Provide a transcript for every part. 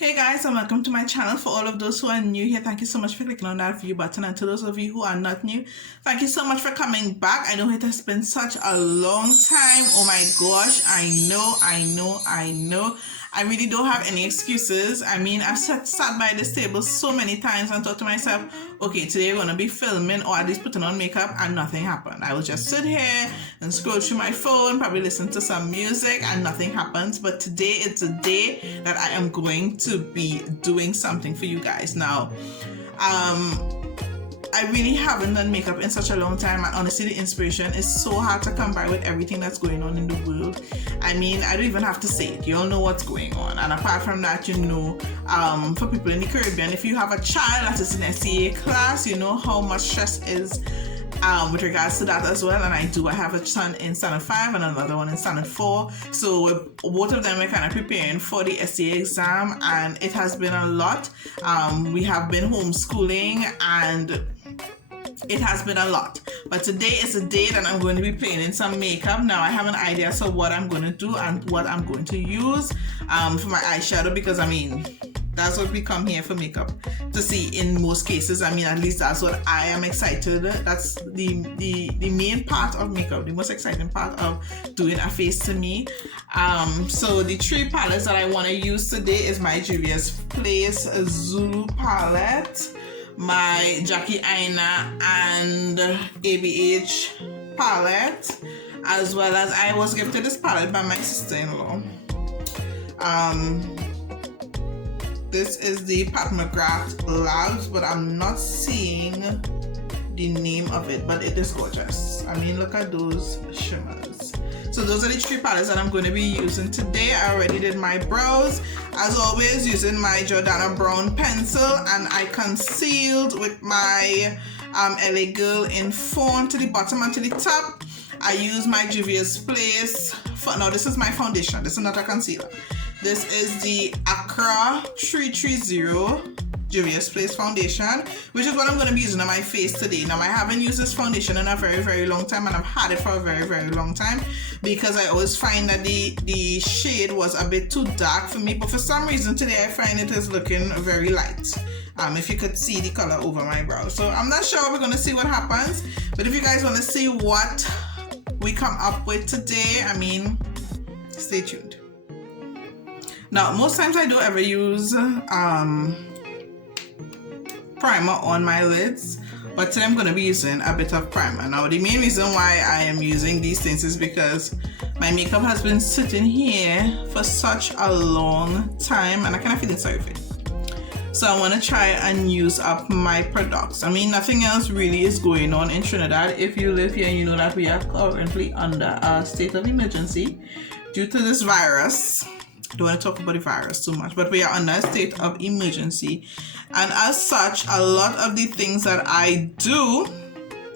Hey guys, and welcome to my channel. For all of those who are new here, thank you so much for clicking on that view button, and to those of you who are not new, thank you so much for coming back. I know it has been such a long time. Oh my gosh, I know. I really don't have any excuses. I mean, I've sat by this table so many times and thought to myself, okay, today we're going to be filming or at least putting on makeup, and nothing happened. I will just sit here and scroll through my phone, probably listen to some music, and nothing happens. But today, it's a day that I am going to be doing something for you guys. Now, I really haven't done makeup in such a long time, and honestly the inspiration is so hard to come by with everything that's going on in the world. I mean, I don't even have to say it, you all know what's going on. And apart from that, you know, for people in the Caribbean, if you have a child that is in SEA class, you know how much stress is with regards to that as well. And I have a son in standard 5 and another one in standard 4, so both of them are kind of preparing for the SEA exam, and it has been a lot. We have been homeschooling and it has been a lot, but today is a day that I'm going to be playing in some makeup. Now I have an idea as to what I'm going to do and what I'm going to use for my eyeshadow, because I mean, that's what we come here for makeup to see in most cases. I mean, at least that's what I am excited. That's the main part of makeup, the most exciting part of doing a face to me. So the three palettes that I want to use today is my Juvia's Place Zulu palette, my Jackie Aina and ABH palette, as well as I was gifted this palette by my sister-in-law. This is the Pat McGrath Labs, but I'm not seeing the name of it, but it is gorgeous. I mean, look at those shimmers. So those are the three palettes that I'm going to be using today. I already did my brows, as always, using my Jordana Brown pencil, and I concealed with my LA Girl in Fawn to the bottom and to the top. I use my Juvia's Place. Now this is my foundation. This is not a concealer. This is the Accra 330 Juvia's Place foundation, which is what I'm going to be using on my face today. Now, I haven't used this foundation in a very long time, and I've had it for a very long time, because I always find that the shade was a bit too dark for me, but for some reason today I find it is looking very light. If you could see the color over my brow. So I'm not sure. We're going to see what happens, but if you guys want to see what we come up with today, I mean, stay tuned. Now, most times I don't ever use primer on my lids, but today I'm going to be using a bit of primer. Now, the main reason why I am using these things is because my makeup has been sitting here for such a long time, and I kind of feeling sorry for it. So I want to try and use up my products. I mean, nothing else really is going on in Trinidad. If you live here, you know that we are currently under a state of emergency due to this virus. Don't want to talk about the virus too much, but we are under a state of emergency, and as such, a lot of the things that I do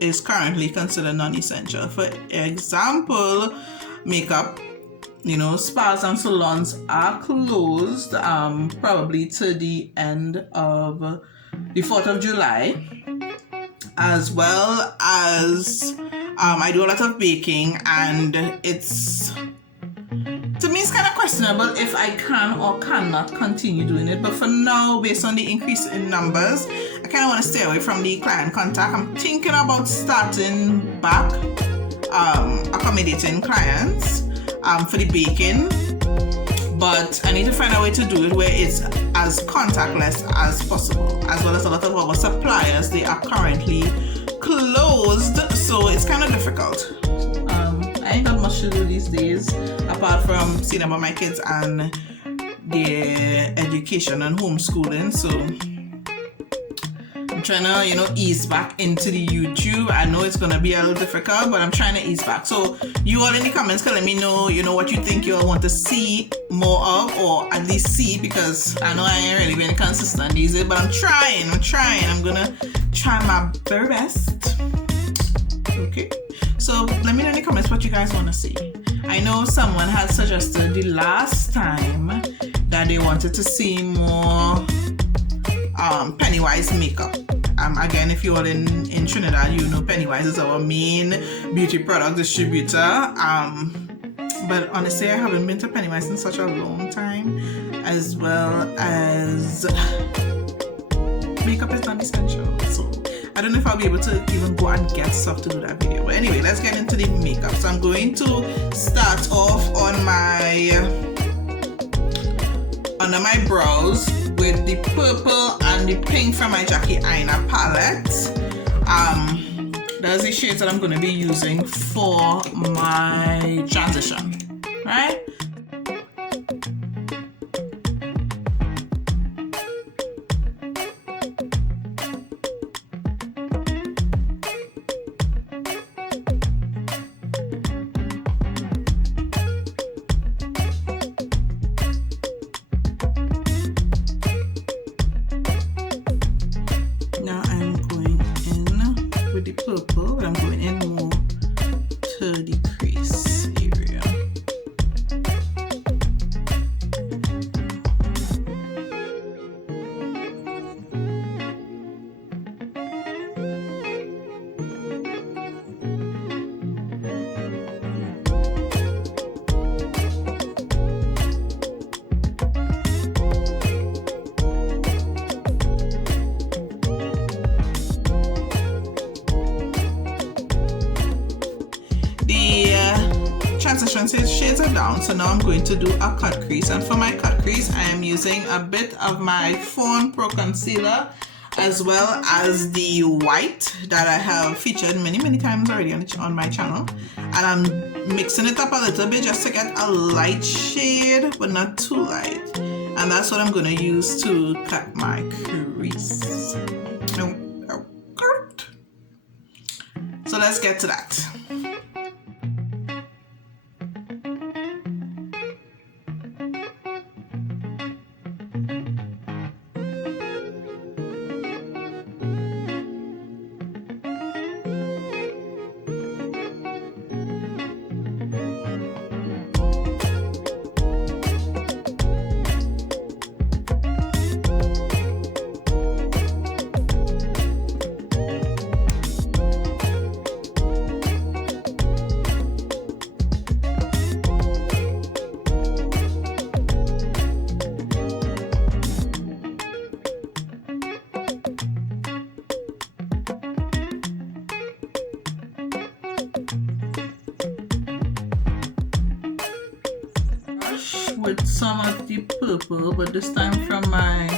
is currently considered non-essential. For example, makeup, you know, spas and salons are closed probably to the end of the 4th of July, as well as I do a lot of baking, and to me, it's kind of questionable if I can or cannot continue doing it. But for now, based on the increase in numbers, I kind of want to stay away from the client contact. I'm thinking about starting back accommodating clients for the baking. But I need to find a way to do it where it's as contactless as possible. As well as a lot of our suppliers, they are currently closed. So it's kind of difficult. I ain't got much to do these days apart from seeing about my kids and their education and homeschooling. So I'm trying to, you know, ease back into the YouTube. I know it's gonna be a little difficult, but I'm trying to ease back. So you all in the comments can let me know, you know, what you think you all want to see more of, or at least see, because I know I ain't really been consistent these days, but I'm trying. I'm gonna try my very best. Okay. So let me know in the comments what you guys want to see. I know someone had suggested the last time that they wanted to see more Pennywise makeup. Again, if you're in Trinidad, you know Pennywise is our main beauty product distributor. But honestly, I haven't been to Pennywise in such a long time. as well as makeup is not essential. So I don't know if I'll be able to even go and get stuff to do that video. But anyway, let's get into the makeup. So I'm going to start off on my under my brows with the purple and the pink from my Jackie Aina palette. Those are the shades that I'm going to be using for my transition, right? Now I'm going in with the purple, but I'm going in more to the crease area. Transition shades are down, so now I'm going to do a cut crease, and for my cut crease I am using a bit of my Fawn Pro Concealer as well as the white that I have featured many times already on my channel, and I'm mixing it up a little bit just to get a light shade but not too light, and that's what I'm going to use to cut my crease. So let's get to that. With some of the purple, but this time from my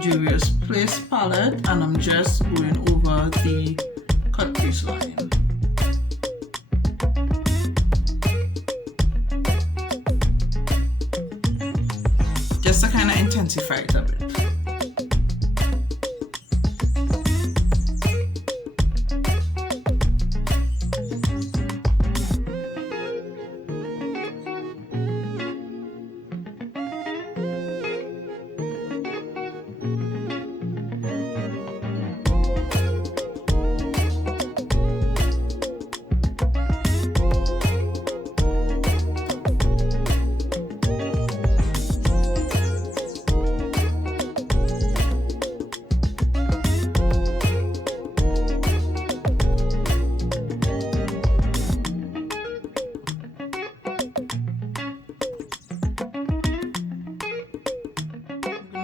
Juvia's Place palette, and I'm just going over the cut crease line. Just to kind of intensify it a bit.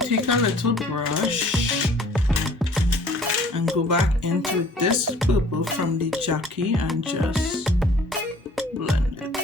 Take a little brush and go back into this purple from the Jackie and just blend it.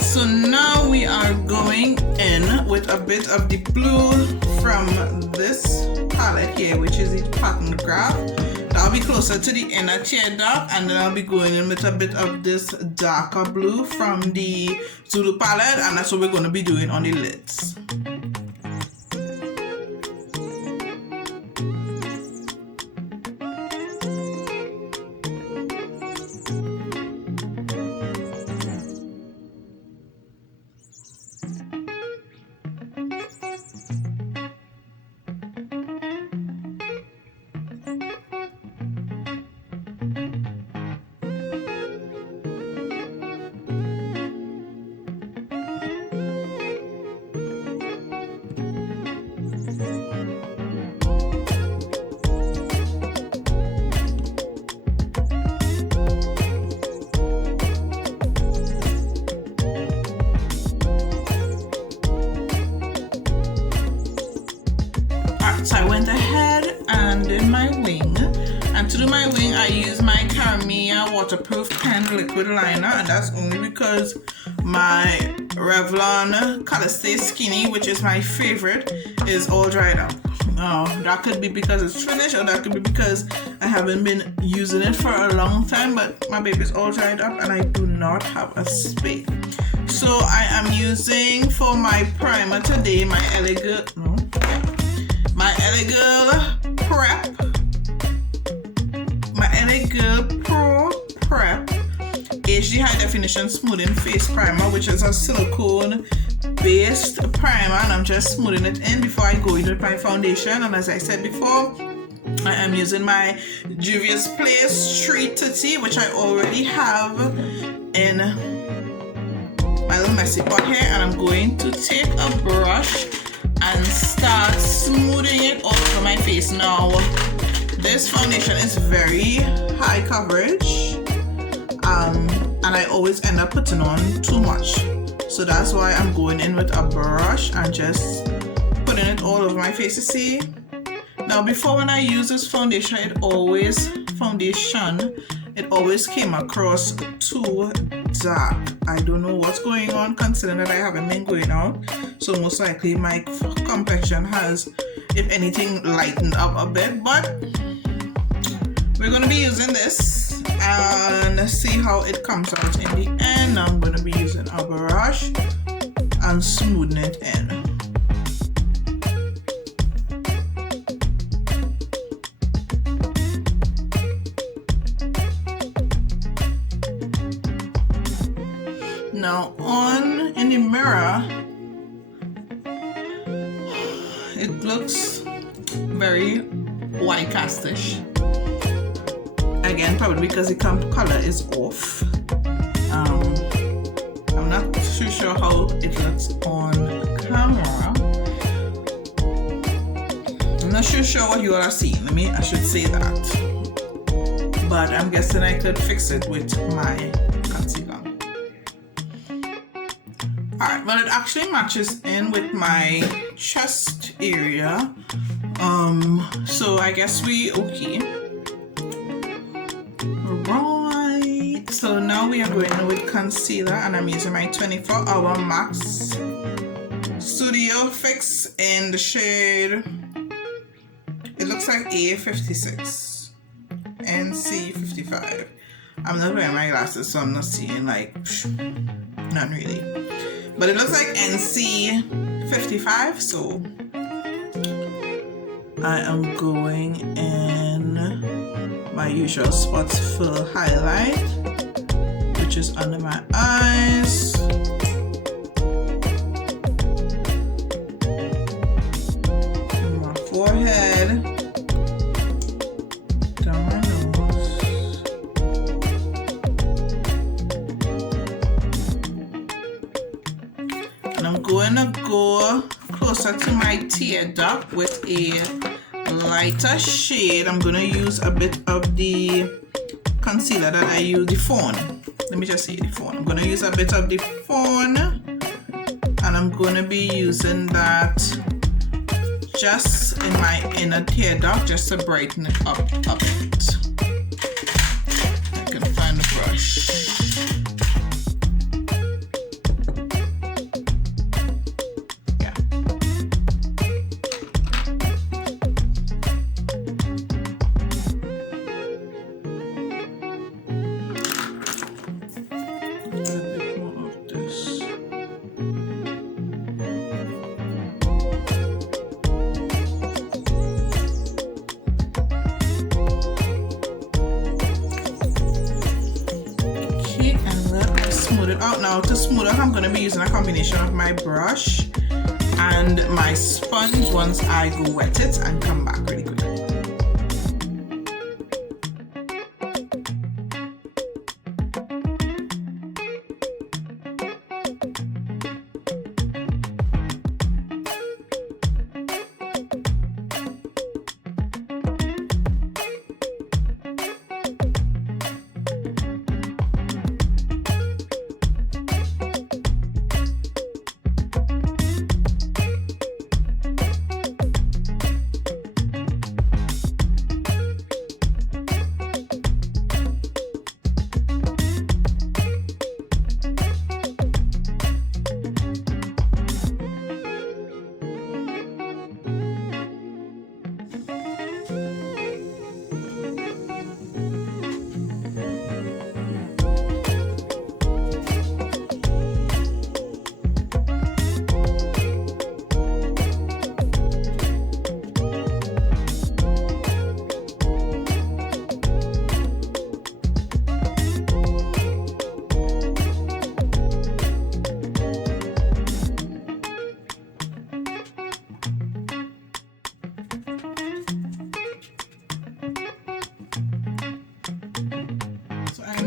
So now we are going in with a bit of the blue from this palette here, which is the Pattern Graph. That'll be closer to the inner tear duct, and then I'll be going in with a bit of this darker blue from the Zulu palette, and that's what we're going to be doing on the lids. So I went ahead and did my wing. And to do my wing, I used my Caramia waterproof pen liquid liner, and that's only because my Revlon Color Stay Skinny, which is my favorite, is all dried up. Now, that could be because it's finished, or that could be because I haven't been using it for a long time, but my baby's all dried up and I do not have a spray. So I am using for my primer today my LA Girl Pro Prep HD High Definition Smoothing Face Primer, which is a silicone based primer, and I'm just smoothing it in before I go in with my foundation. And as I said before, I am using my Juvia's Place Street Titty, which I already have in my little messy pot here, and I'm going to take a brush and start smoothing it all over my face. Now, this foundation is very high coverage, and I always end up putting on too much. So that's why I'm going in with a brush and just putting it all over my face, you see. Now, before, when I use this foundation, it always came across too dark. I don't know what's going on, considering that I haven't been going out. So most likely my complexion has, if anything, lightened up a bit. But we're going to be using this and see how it comes out in the end. Now I'm going to be using a brush and smoothing it in. Now in the mirror, it looks very white castish. Again, probably because the color is off. I'm not too sure how it looks on camera. I'm not sure what you all are seeing. I should say that. But I'm guessing I could fix it with my concealer. Alright, well, it actually matches in with my chest area. So I guess we okay. Right. So now we are going in with concealer, and I'm using my 24 Hour Max Studio Fix in the shade, it looks like A56, NC55. I'm not wearing my glasses, so I'm not seeing like, none really. But it looks like NC55, so I am going in my usual spots for highlight, which is under my eyes, my forehead, down my nose, and I'm going to go closer to my tear duct with a lighter shade. I'm going to use a bit of the concealer that I use, the Fawn. Let me just say the Fawn. I'm going to use a bit of the Fawn, and I'm going to be using that just in my inner tear duct, just to brighten it up a bit. I can find the brush. Out now. To smooth out, I'm going to be using a combination of my brush and my sponge once I go wet it and come back really quick.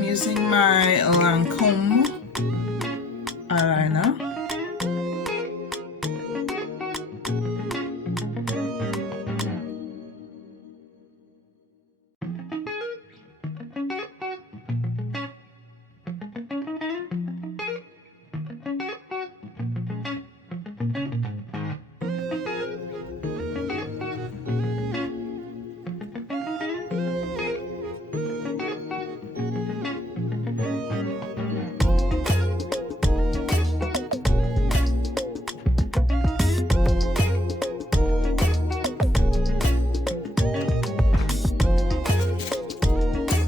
Using my Lancome eyeliner.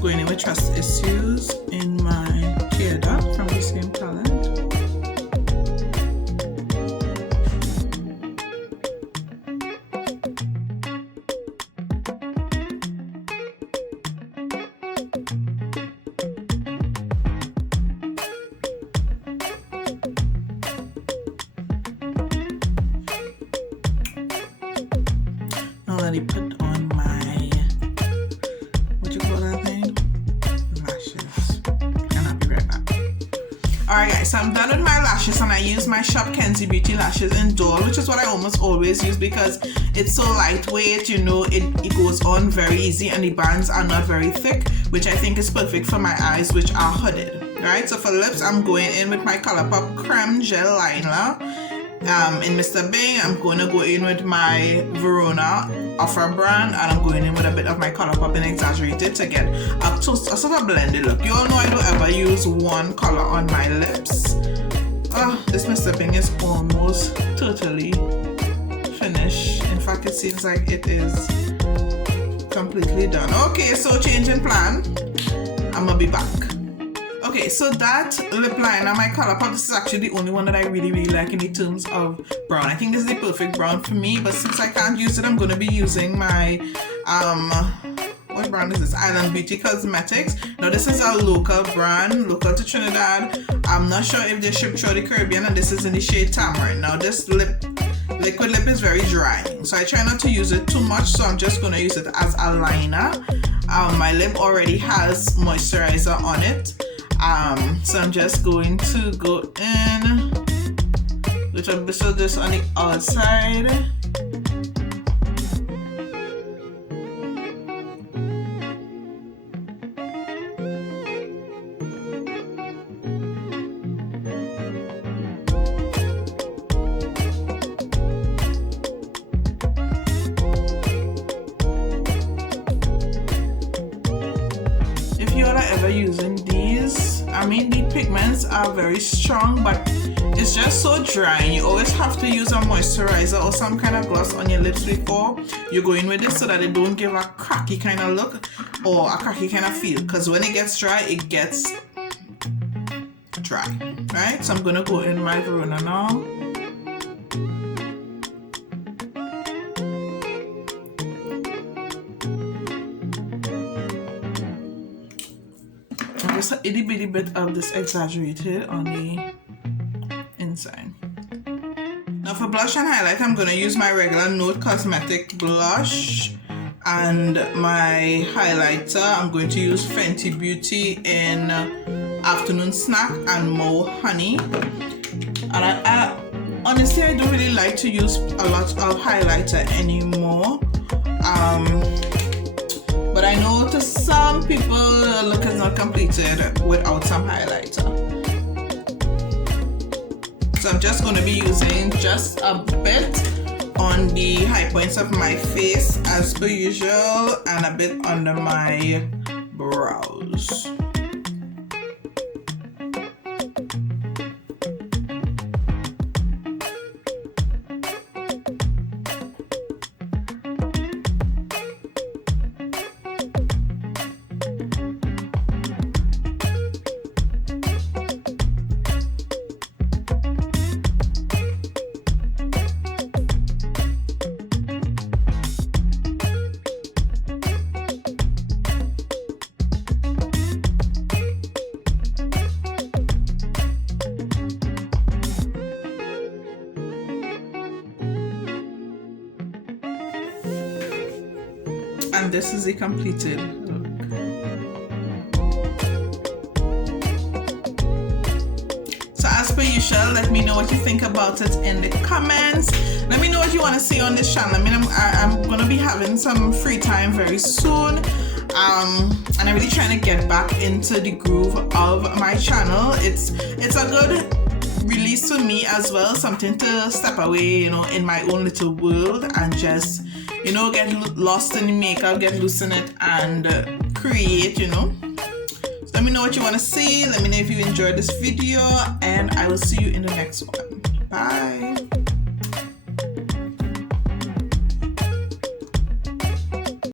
Going in with Trust Issues in my tear duct from the same palette. Now let me put on my, what you call that thing? Lashes. And I'll be right back. Alright guys, so I'm done with my lashes and I use my Shop Kenzie Beauty lashes in Doll, which is what I almost always use because it's so lightweight, you know, it goes on very easy and the bands are not very thick, which I think is perfect for my eyes, which are hooded. Right, so for lips, I'm going in with my ColourPop Creme Gel Liner. In Mr. Bing, I'm going to go in with my Verona Offer brand, and I'm going in with a bit of my ColourPop and Exaggerated to get a sort of blended look. You all know I don't ever use one color on my lips. This Mr. Bing is almost totally finished. In fact, it seems like it is completely done. Okay, so changing plan. I'm gonna be back. Okay, so that lip liner, my ColourPop, this is actually the only one that I really like in the terms of brown. I think this is the perfect brown for me, but since I can't use it, I'm going to be using my, what brand is this? Island Beauty Cosmetics. Now, this is a local brand, local to Trinidad. I'm not sure if they ship through the Caribbean, and this is in the shade Tamarind. Now, this liquid lip is very drying, so I try not to use it too much, so I'm just going to use it as a liner. My lip already has moisturizer on it. So I'm just going to go in with a bit of this on the outside. If you all are ever using these, I mean, the pigments are very strong, but it's just so dry. You always have to use a moisturizer or some kind of gloss on your lips before you go in with it so that it don't give a cracky kind of look or a cracky kind of feel, because when it gets dry, it gets dry, right? So I'm going to go in my Verona now. Just a itty bitty bit of this Exaggerated on the inside. Now for blush and highlight, I'm going to use my regular Note Cosmetic blush, and my highlighter, I'm going to use Fenty Beauty in Afternoon Snack and Mo Honey. And I honestly, I don't really like to use a lot of highlighter anymore. But I know to some people, the look is not completed without some highlighter. So I'm just going to be using just a bit on the high points of my face as per usual, and a bit under my brows. And this is a completed look. So as per usual, let me know what you think about it in the comments. Let me know what you want to see on this channel. I mean, I'm going to be having some free time very soon. And I'm really trying to get back into the groove of my channel. It's a good release for me as well, something to step away, you know, in my own little world and just, you know, get lost in the makeup, get loose in it and create, you know. So let me know what you want to see. Let me know if you enjoyed this video, and I will see you in the next one. Bye.